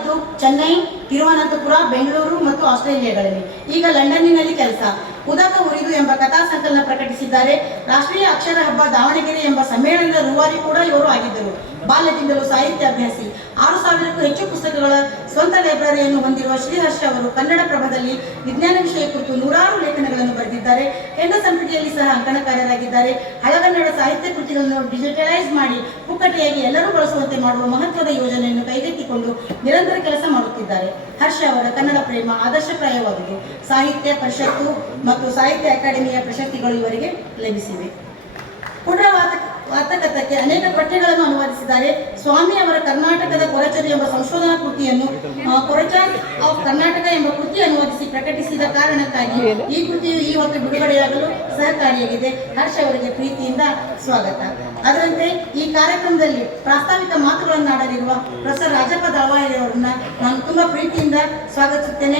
ಮಾಡಿದ್ದು ಚೆನ್ನೈ, ತಿರುವನಂತಪುರ, ಬೆಂಗಳೂರು ಮತ್ತು ಆಸ್ಟ್ರೇಲಿಯಾಗಳಲ್ಲಿ. ಈಗ ಲಂಡನ್ನಿನಲ್ಲಿ ಕೆಲಸ. ಉದಕ ಉರಿದು ಎಂಬ ಕಥಾ ಸಂಕಲನ ಪ್ರಕಟಿಸಿದ್ದಾರೆ. ರಾಷ್ಟ್ರೀಯ ಅಕ್ಷರ ಹಬ್ಬ ದಾವಣಗೆರೆ ಎಂಬ ಸಮ್ಮೇಳನದ ರೂವಾರಿ ಕೂಡ ಇವರು ಆಗಿದ್ದರು. ಬಾಲ್ಯದಿಂದಲೂ ಸಾಹಿತ್ಯ ಅಭ್ಯಾಸಿ. 6,000ಕ್ಕೂ ಹೆಚ್ಚು ಪುಸ್ತಕಗಳ ಸ್ವಂತ ಲೈಬ್ರರಿಯನ್ನು ಹೊಂದಿರುವ ಶ್ರೀಹರ್ಷ ಅವರು ಕನ್ನಡಪ್ರಭದಲ್ಲಿ ವಿಜ್ಞಾನ ವಿಷಯ ಕುರಿತು ನೂರಾರು ಲೇಖನಗಳನ್ನು ಬರೆದಿದ್ದಾರೆ. ಕೇಂದ್ರ ಸಂಪುಟಿಯಲ್ಲಿ ಸಹ ಅಂಕಣಕಾರರಾಗಿದ್ದಾರೆ. ಹಳಗನ್ನಡ ಸಾಹಿತ್ಯ ಕೃತಿಗಳನ್ನು ಡಿಜಿಟಲೈಸ್ ಮಾಡಿ ಪುಕ್ಕಟೆಯಾಗಿ ಎಲ್ಲರೂ ಬಳಸುವಂತೆ ಮಾಡುವ ಮಹತ್ವದ ಯೋಜನೆಯನ್ನು ಕೈಗೆತ್ತಿಕೊಂಡು ನಿರಂತರ ಕೆಲಸ ಮಾಡುತ್ತಿದ್ದಾರೆ. ಹರ್ಷ ಅವರ ಕನ್ನಡ ಪ್ರೇಮ ಆದರ್ಶಪ್ರಾಯವಾದುದು. ಸಾಹಿತ್ಯ ಪರಿಷತ್ತು ಮತ್ತು ಸಾಹಿತ್ಯ ಅಕಾಡೆಮಿಯ ಪ್ರಶಸ್ತಿಗಳು ಇವರಿಗೆ ಲಭಿಸಿವೆ. ಪುಟ ವಾರ್ತಕಕ್ಕೆ ಅನೇಕ ಪಠ್ಯಗಳನ್ನು ಅನುವಾದಿಸಿದ್ದಾರೆ. ಸ್ವಾಮಿ ಅವರ ಕರ್ನಾಟಕದ ಕೊರಚರಿ ಎಂಬ ಸಂಶೋಧನಾ ಕೃತಿಯನ್ನು ಕೊರಚರ್ ಆಫ್ ಕರ್ನಾಟಕ ಎಂಬ ಕೃತಿ ಅನುವಾದಿಸಿ ಪ್ರಕಟಿಸಿದ ಕಾರಣಕ್ಕಾಗಿ ಈ ಕೃತಿಯು ಈ ಹೊತ್ತು ಬಿಡುಗಡೆಯಾಗಲು ಸಹಕಾರಿಯಾಗಿದೆ. ಹರ್ಷ ಅವರಿಗೆ ಪ್ರೀತಿಯಿಂದ ಸ್ವಾಗತ. ಅದರಂತೆ ಈ ಕಾರ್ಯಕ್ರಮದಲ್ಲಿ ಪ್ರಾಸ್ತಾವಿಕ ಮಾತುಗಳನ್ನಾಡಲಿರುವ ಪ್ರೊಫೆಸರ್ ರಾಜಪ್ಪ ದಳವಾಯಿ ಅವರನ್ನ ನಾನು ತುಂಬಾ ಪ್ರೀತಿಯಿಂದ ಸ್ವಾಗತಿಸುತ್ತೇನೆ.